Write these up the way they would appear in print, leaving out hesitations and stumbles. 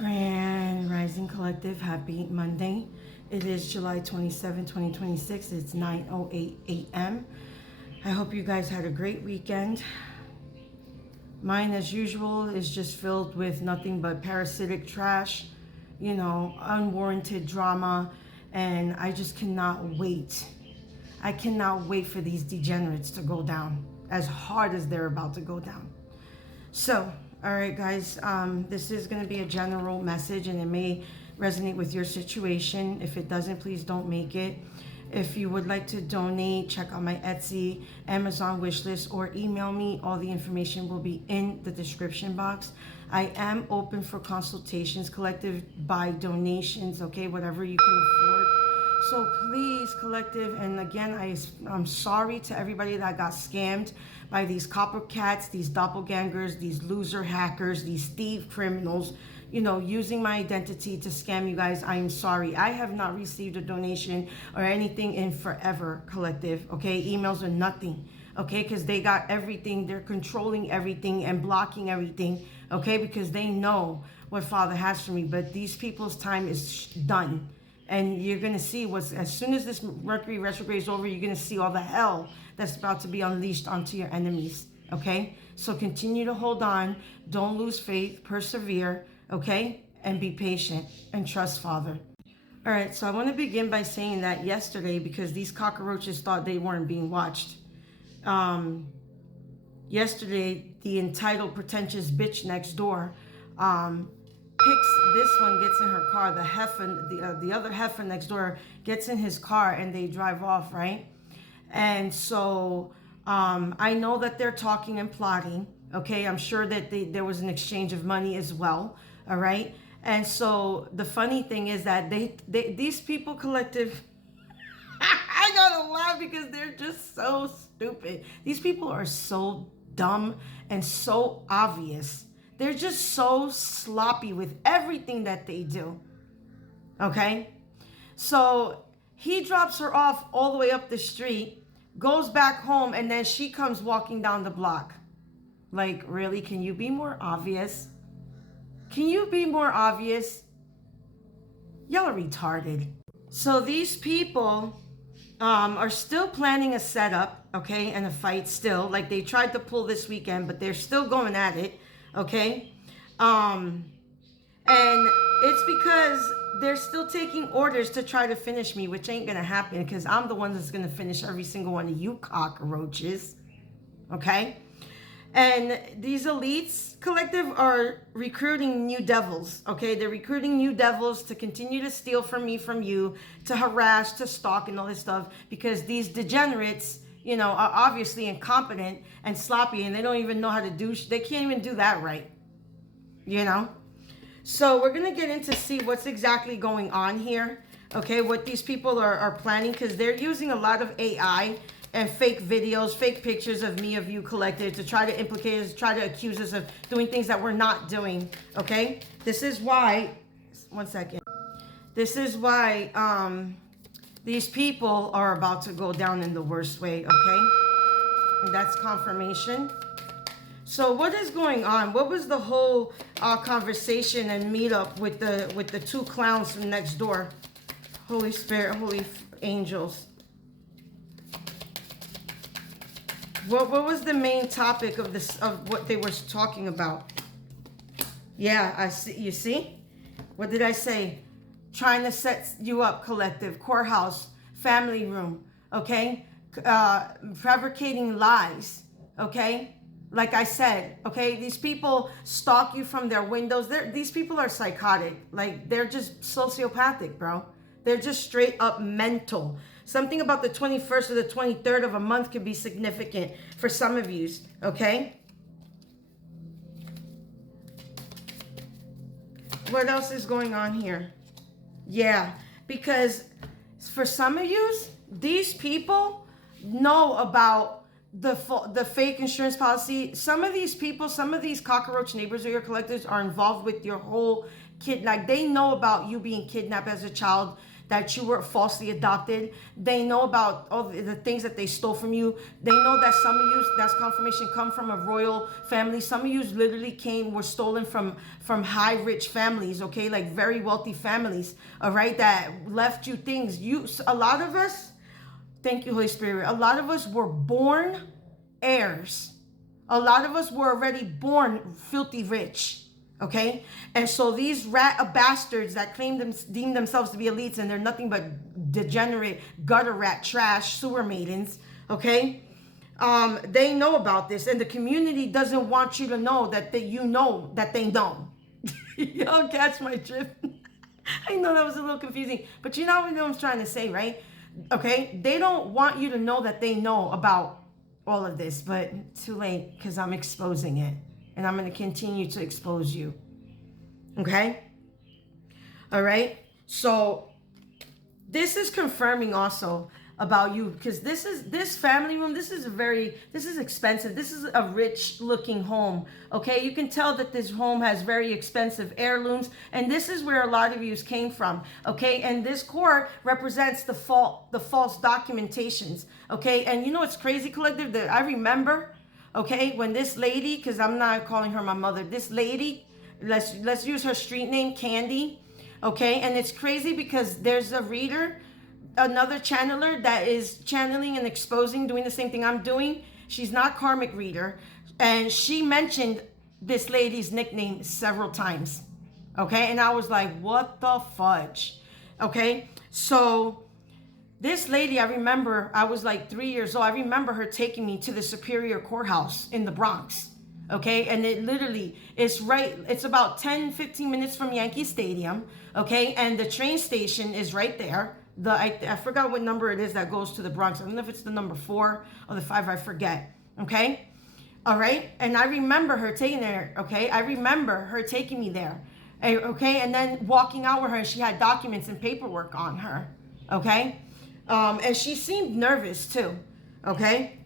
Grand Rising Collective, happy Monday. It is July 27, 2026. It's 9:08 a.m. I hope you guys had a great weekend. Mine, as usual, is just filled with nothing but parasitic trash, you know, unwarranted drama, and I just cannot wait. I cannot wait for these degenerates to go down as hard as they're about to go down. So, all right, guys, this is going to be a general message, and it may resonate with your situation. If it doesn't, please don't make it. If you would like to donate, check out my Etsy, Amazon wishlist, or email me. All the information will be in the description box. I am open for consultations, collective, by donations, okay, whatever you can afford. So please, collective, and again, I'm sorry to everybody that got scammed by these copycats, these doppelgangers, these loser hackers, these thief criminals, you know, using my identity to scam you guys. I am sorry. I have not received a donation or anything in forever, collective, okay? Emails or nothing, okay? Because they got everything. They're controlling everything and blocking everything, okay? Because they know what Father has for me. But these people's time is done. And you're going to see as soon as this Mercury retrograde is over, you're going to see all the hell that's about to be unleashed onto your enemies, okay? So continue to hold on. Don't lose faith. Persevere, okay? And be patient and trust Father. All right, so I want to begin by saying that yesterday, because these cockroaches thought they weren't being watched, yesterday, the entitled pretentious bitch next door, this one gets in her car, the heifer, the other heifer next door gets in his car and they drive off, right? And so I know that they're talking and plotting, okay? I'm sure that there was an exchange of money as well, all right? And so the funny thing is that these people, collective, I gotta laugh because they're just so stupid. These people are so dumb and so obvious. They're just so sloppy with everything that they do, okay? So he drops her off all the way up the street, goes back home, and then she comes walking down the block. Like, really? Can you be more obvious? Can you be more obvious? Y'all are retarded. So these people are still planning a setup, okay, and a fight still. Like they tried to pull this weekend, but they're still going at it. Okay, and it's because they're still taking orders to try to finish me, which ain't gonna happen because I'm the one that's gonna finish every single one of you cockroaches, okay? And these elites, collective, are recruiting new devils, okay? They're recruiting new devils to continue to steal from me, from you, to harass, to stalk, and all this stuff, because these degenerates, you know, are obviously incompetent and sloppy, and they don't even know how to do, they can't even do that right, you know? So we're going to get into see what's exactly going on here, okay? What these people are planning, because they're using a lot of AI and fake videos, fake pictures of me, of you, collective, to try to implicate us, try to accuse us of doing things that we're not doing, okay? This is why, one second. This is why, these people are about to go down in the worst way, okay? And that's confirmation. So what is going on? What was the whole conversation and meetup with the two clowns from next door? Holy Spirit, holy angels. What was the main topic of this, of what they were talking about? Yeah, I see. You see? What did I say? Trying to set you up, collective, courthouse, family room, okay? Fabricating lies, okay? Like I said, okay? These people stalk you from their windows. These people are psychotic. Like, they're just sociopathic, bro. They're just straight up mental. Something about the 21st or the 23rd of a month could be significant for some of you, okay? What else is going on here? Yeah, because for some of you, these people know about the fake insurance policy. Some of these people, some of these cockroach neighbors or your collectors are involved with your whole kid. Like, they know about you being kidnapped as a child. that you were falsely adopted. They know about all the things that they stole from you. They know that some of you, that's confirmation, come from a royal family. Some of you literally were stolen from high rich families, okay, like very wealthy families, all right, that left you things. A lot of us, thank you, Holy Spirit, a lot of us were born heirs. A lot of us were already born filthy rich. Okay, and so these bastards that deem themselves to be elites, and they're nothing but degenerate gutter rat trash sewer maidens. Okay, they know about this, and the community doesn't want you to know that you know that they know. You don't catch my drift. I know that was a little confusing, but you know what I'm trying to say, right? Okay, they don't want you to know that they know about all of this, but too late, because I'm exposing it. And I'm going to continue to expose you. Okay? All right? So this is confirming also about you, because this family room, this is expensive. This is a rich looking home. Okay? You can tell that this home has very expensive heirlooms, and this is where a lot of you came from. Okay? And this core represents the false documentations. Okay? And you know what's crazy, collective, that I remember, okay, when this lady, because I'm not calling her my mother, this lady, let's use her street name, Candy, okay, and it's crazy because there's a reader, another channeler that is channeling and exposing, doing the same thing I'm doing. She's not karmic reader, and she mentioned this lady's nickname several times, okay, and I was like, what the fudge, okay, so this lady, I remember, I was like 3 years old. I remember her taking me to the Superior Courthouse in the Bronx. Okay. And it literally is it's about 10, 15 minutes from Yankee Stadium. Okay. And the train station is right there. I forgot what number it is that goes to the Bronx. I don't know if it's the number 4 or the 5. I forget. Okay. All right. And I remember her taking there. Okay. I remember her taking me there. Okay. And then walking out with her, and she had documents and paperwork on her. Okay. And she seemed nervous too, okay?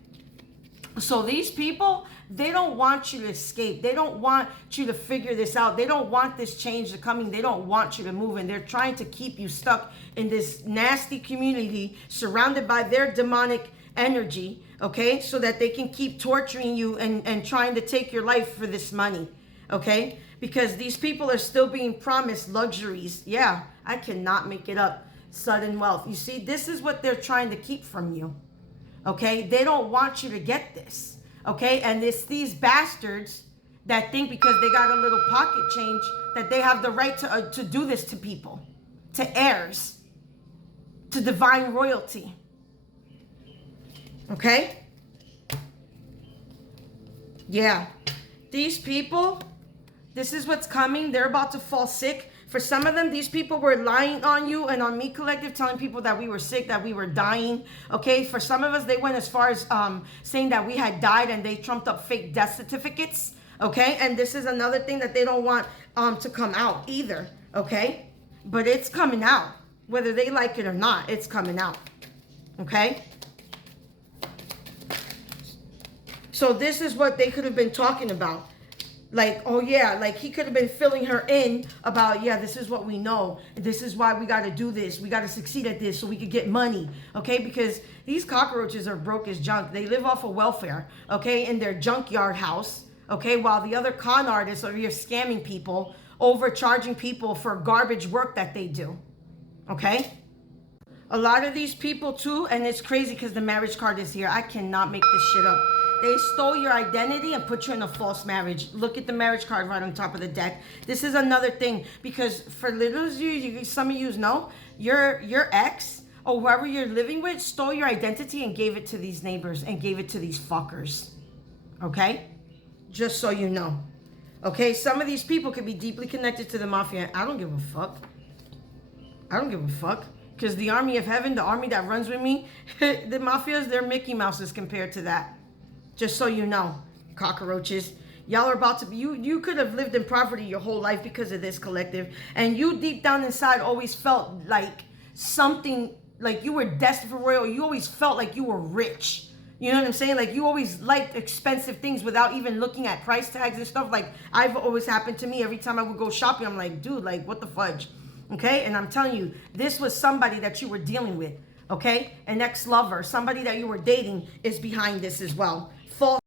So these people, they don't want you to escape. They don't want you to figure this out. They don't want this change to coming. They don't want you to move, and they're trying to keep you stuck in this nasty community surrounded by their demonic energy, okay? So that they can keep torturing you and trying to take your life for this money, okay? Because these people are still being promised luxuries. Yeah, I cannot make it up. Sudden wealth. You see, this is what they're trying to keep from you. Okay, they don't want you to get this. Okay, and it's these bastards that think because they got a little pocket change that they have the right to do this to people, to heirs, to divine royalty. Okay, yeah, these people, this is what's coming. They're about to fall sick. For some of them, these people were lying on you and on me, collective, telling people that we were sick, that we were dying. Okay, for some of us, they went as far as saying that we had died, and they trumped up fake death certificates. Okay, and this is another thing that they don't want to come out either. Okay, but it's coming out. Whether they like it or not, it's coming out. Okay, so this is what they could have been talking about. Like, oh yeah, like he could have been filling her in about, yeah, this is what we know. This is why we got to do this. We got to succeed at this so we could get money, okay? Because these cockroaches are broke as junk. They live off of welfare, okay, in their junkyard house, okay? While the other con artists are here scamming people, overcharging people for garbage work that they do, okay? A lot of these people too, and it's crazy because the marriage card is here. I cannot make this shit up. They stole your identity and put you in a false marriage. Look at the marriage card right on top of the deck. This is another thing, because for little you, some of you know, your ex or whoever you're living with stole your identity and gave it to these neighbors and gave it to these fuckers. Okay? Just so you know. Okay? Some of these people could be deeply connected to the mafia. I don't give a fuck. I don't give a fuck. Because the army of heaven, the army that runs with me, the mafias, they're Mickey Mouses compared to that. Just so you know, cockroaches. Y'all are about to be, you could have lived in poverty your whole life because of this, collective. And you deep down inside always felt like something, like you were destined for royal. You always felt like you were rich. You know what I'm saying? Like you always liked expensive things without even looking at price tags and stuff. Like I've always happened to me every time I would go shopping. I'm like, dude, like what the fudge? Okay, and I'm telling you, this was somebody that you were dealing with. Okay, an ex-lover, somebody that you were dating is behind this as well. False